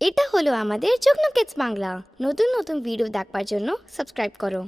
এটা হলো আমাদের যুগ্ন কিডস বাংলা। নতুন নতুন ভিডিও দেখবার জন্য সাবস্ক্রাইব করো।